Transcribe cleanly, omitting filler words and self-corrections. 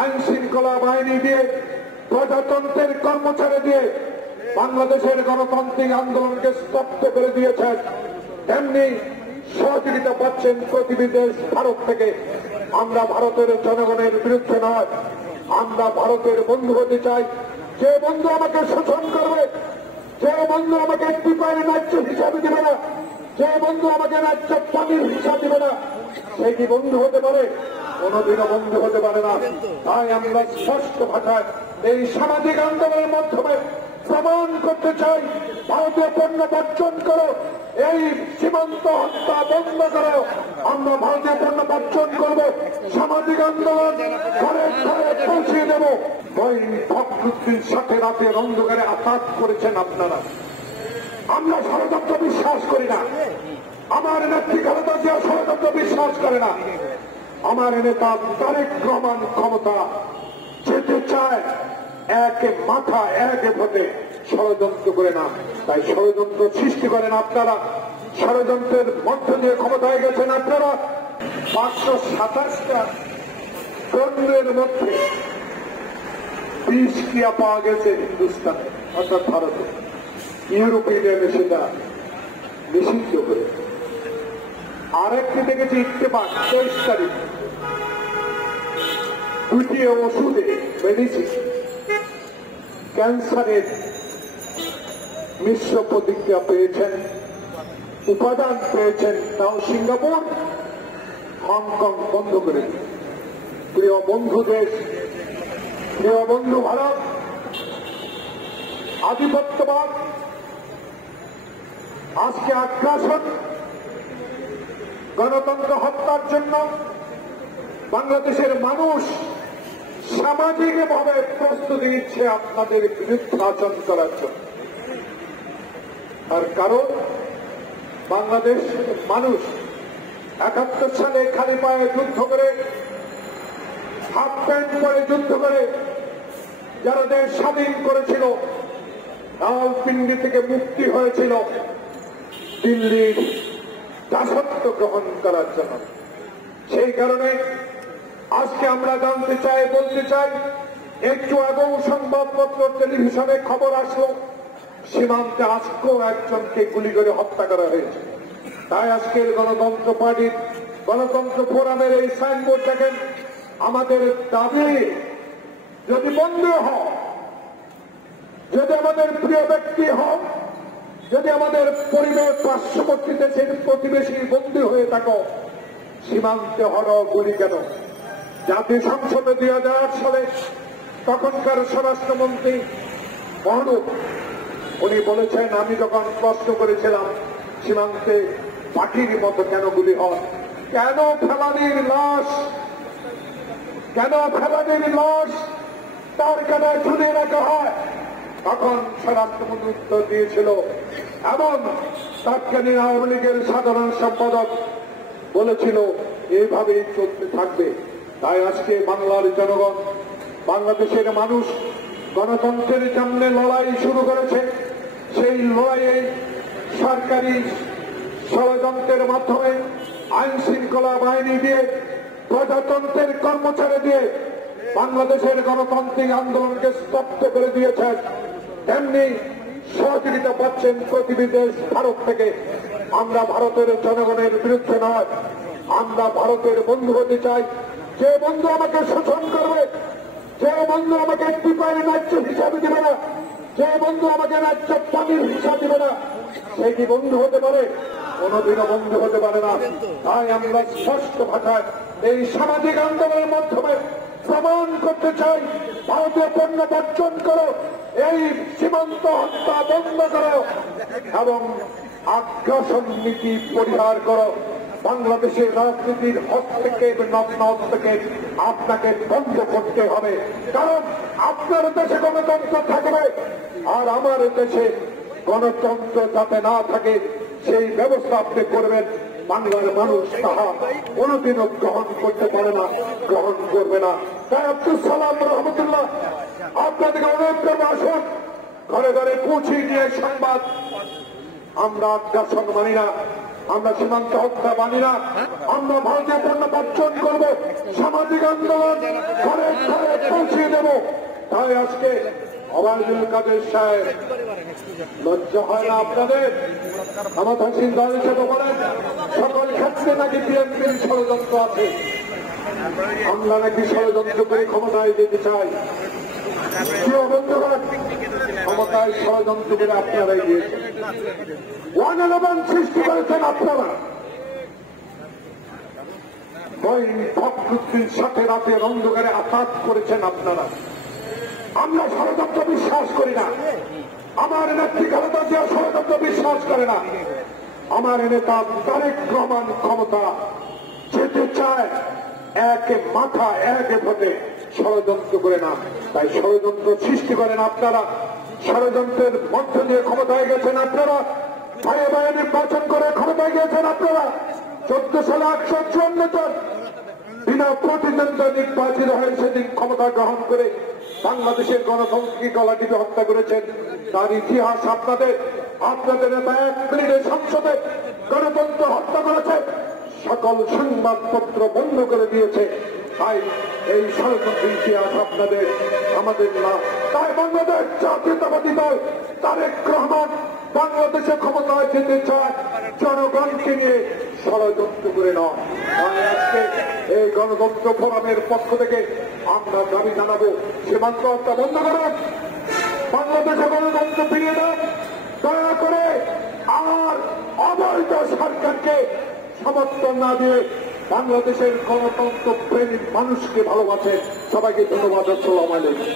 আইন শৃঙ্খলা বাহিনী দিয়ে, প্রজাতন্ত্রের কর্মচারী দিয়ে বাংলাদেশের গণতান্ত্রিক আন্দোলনকে স্তব্ধ করে দিয়েছেন, তেমনি সহযোগিতা পাচ্ছেন প্রতিবেশী দেশ ভারত থেকে। আমরা ভারতের জনগণের বিরুদ্ধে নয়, আমরা ভারতের বন্ধু হতে চাই। যে বন্ধু আমাকে শোষণ করবে, যে বন্ধু আমাকে টিপাই ন্যায্য হিসাবে দিবে না, যে বন্ধু আমাকে ন্যায্য পানির হিসাব দিবে না, সে কি বন্ধু হতে পারে? কোনদিনও বন্ধু হতে পারে না। তাই আমরা স্পষ্ট ভাষায় এই সামাজিক আন্দোলনের মাধ্যমে প্রমাণ করতে চাই, ভারতীয় পণ্য বর্জন করো, এই সীমান্ত হত্যা বন্ধ করো। আমরা ভারতীয় পণ্য বর্জন করব, সামাজিক আন্দোলন ঘরে ঘরে পৌঁছিয়ে দেব। ওই ভক্তদের সাথে রাতের অন্ধকারে আঘাত করেছেন আপনারা। আমরা ষড়যন্ত্র বিশ্বাস করি না। আমার নেত্রী খালেদা জিয়া ষড়যন্ত্র বিশ্বাস করে না। আমার নেতা তারেক রহমান ক্ষমতা যেতে চায় এক মাথা এক ভোটে, ষড়যন্ত্র করে না। তাই ষড়যন্ত্র সৃষ্টি করেন আপনারা, ষড়যন্ত্রের মধ্য দিয়ে ক্ষমতায় গেছেন আপনারা। 527টা পণ্যের মধ্যে 20 ক্রিয়া পাওয়া গেছে হিন্দুস্তানে, অর্থাৎ ভারতে। ইউরোপীয় ইউনিয়নে সেটা নিষিদ্ধ করে। আরেকটি দেখেছি ইত্তেফাক 23 তারিখ, দুটি ওষুধে মেডিসিন ক্যান্সারের মিশ্র প্রতিক্রিয়া পেয়েছেন, উপাদান পেয়েছেন, তাও সিঙ্গাপুর হংকং বন্ধ করে দিল। প্রিয় বন্ধু দেশ, প্রিয় বন্ধু ভারত, আধিপত্যবাদ আজকে আগ্রাসন, গণতন্ত্র হত্যার জন্য বাংলাদেশের মানুষ সামাজিকভাবে প্রস্তুতি নিচ্ছে আপনাদের বিরুদ্ধে আচরণ করার জন্য। আর কারণ বাংলাদেশ মানুষ 71 সালে খালি পায়ে যুদ্ধ করে, হাফ প্যান্ট পরে যুদ্ধ করে যারা দেশ স্বাধীন করেছিল, রাওয়ালপিন্ডি থেকে মুক্তি হয়েছিল দিল্লির দাসত্ব গ্রহণ করার জন্য। সেই কারণে আজকে আমরা জানতে চাই, বলতে চাই, একটু আগেও সংবাদপত্র টেলিভিশনে খবর আসলো সীমান্তে আজকেও একজনকে গুলি করে হত্যা করা হয়েছে। তাই আজকের গণতন্ত্র পার্টির, গণতন্ত্র ফোরামের এই সাইনবোর্ড দেখেন, আমাদের দাবি যদি বন্ধু হও, যদি আমাদের প্রিয় ব্যক্তি হও, যদি আমাদের পরিবেশ পার্শ্ববর্তী দেশের প্রতিবেশীর বন্ধু হয়ে থাকো, সীমান্তে হরাও গুলি কেন? জাতিসংসদে 2008 সালে তখনকার স্বরাষ্ট্রমন্ত্রী মহরুফ উনি বলেছেন, আমি যখন প্রশ্ন করেছিলাম সীমান্তে পাখির মতো কেন গুলি হয়, কেন ফেলানির লাশ, কেন ফেলানির লাশ তার কেন ঝুলে রাখা হয়, তখন স্বরাষ্ট্রমন্ত্রী উত্তর দিয়েছিল, এমন তৎকালীন আওয়ামী লীগের সাধারণ সম্পাদক বলেছিল এইভাবেই চলতে থাকবে। তাই আজকে বাংলার জনগণ, বাংলাদেশের মানুষ গণতন্ত্রের সামনে লড়াই শুরু করেছে। সেই লড়াইয়ে সরকারি ষড়যন্ত্রের মাধ্যমে, আইন শৃঙ্খলা বাহিনী দিয়ে, প্রজাতন্ত্রের কর্মচারী দিয়ে বাংলাদেশের গণতান্ত্রিক আন্দোলনকে স্তব্ধ করে দিয়েছেন, তেমনি সহযোগিতা পাচ্ছেন প্রতিবেশী দেশ ভারত থেকে। আমরা ভারতের জনগণের বিরুদ্ধে নয়, আমরা ভারতের বন্ধু হতে চাই। যে বন্ধু আমাকে শোষণ করবে, যে বন্ধু আমাকে টিপাই ন্যায্য হিসাবে দিবে না, যে বন্ধু আমাকে ন্যায্য পানির হিসাব দিবে না, সে কি বন্ধু হতে পারে? কোনদিনও বন্ধু হতে পারে না। তাই আমরা স্পষ্ট ভাষায় এই সামাজিক আন্দোলনের মাধ্যমে প্রমাণ করতে চাই, ভারতীয় পণ্য বর্জন করো, এই সীমান্ত হত্যা বন্ধ করো এবং আগ্রাসন নীতি পরিহার করো। বাংলাদেশের রাজনীতির হস্তক্ষেপ, নগ্ন হস্তক্ষেপ আপনাকে বন্ধ করতে হবে। কারণ আপনার দেশে গণতন্ত্র থাকবে, আর আমার দেশে গণতন্ত্র যাতে না থাকে সেই ব্যবস্থা আপনি করবেন। বাংলার মানুষ তাহা কোনদিনও গ্রহণ করতে পারে না, গ্রহণ করবে না। তাই আব্দুল সালাম রহমতুল্লাহ আপনাদেরকে অনুরোধ করবো, আসুন ঘরে ঘরে পৌঁছে গিয়ে সংবাদ, আমরা আগ্রাসন মানি না, আমরা সীমান্ত হত্যা মানি না, আমরা ভারতীয় পণ্য বর্জন করবো, সামাজিক আন্দোলন ঘরে ঘরে তাই আজকে ওবায়দুল কাদের সাহেব লজ্জা হয় না আপনাদের? ক্ষমতাসীন দল হিসেবে বলেন সকল ক্ষেত্রে নাকি বিএনপির ষড়যন্ত্র আছে, আমরা নাকি ষড়যন্ত্র করে ক্ষমতায় যেতে চাই। প্রিয় বন্ধুগণ, ক্ষমতায় ষড়যন্ত্র করে আপনারাই দিয়েছেন, 111 সৃষ্টি করেছেন আপনারা। ফখরুদ্দিন সাথে রাতের অন্ধকারে আঘাত করেছেন আপনারা। আমরা ষড়যন্ত্র বিশ্বাস করি না, আমার নেত্রী খালেদা জিয়া ষড়যন্ত্র বিশ্বাস করে না, আমার নেতা তারেক রহমান ক্ষমতা যেতে চায় এক মাথা এক ভোটে, ষড়যন্ত্র করে না। তাই ষড়যন্ত্র সৃষ্টি করেন আপনারা, ষড়যন্ত্রের মধ্য দিয়ে ক্ষমতায় গেছেন আপনারা, ভাইয়ে ভাইয়ে নির্বাচন করে ক্ষমতায় গিয়েছেন আপনারা। 14 সালে 154 জন বিনা প্রতিদ্বন্দ্বিতা নির্বাচিত হয়ে সেদিন ক্ষমতা গ্রহণ করে বাংলাদেশের গণতন্ত্রকে গলা টিপে হত্যা করেছেন। তার ইতিহাস আপনাদের আপনাদের নেতা 1 মিনিটে সংসদে গণতন্ত্র হত্যা করেছে, সকল সংবাদপত্র বন্ধ করে দিয়েছে। তাই এই ষড়যন্ত্র ইতিহাস আপনাদের, আমাদের না। তাই বাংলাদেশ জাতীয়তাবাদী দল তারেক রহমান বাংলাদেশে ক্ষমতায় যেতে চায় জনগণকে নিয়ে, ষড়যন্ত্র করে নয়। তাই আজকে এই গণতন্ত্র ফোরামের পক্ষ থেকে আমরা দাবি জানাবো, সীমান্ত হত্যা বন্ধ করুন, বাংলাদেশে গণতন্ত্র ফিরিয়ে দেন, দয়া করে আর অবৈধ সরকারকে সমর্থন না দিয়ে বাংলাদেশের গণতন্ত্র প্রেমিক মানুষকে ভালোবাসেন। সবাইকে ধন্যবাদ। আসসালামু আলাইকুম।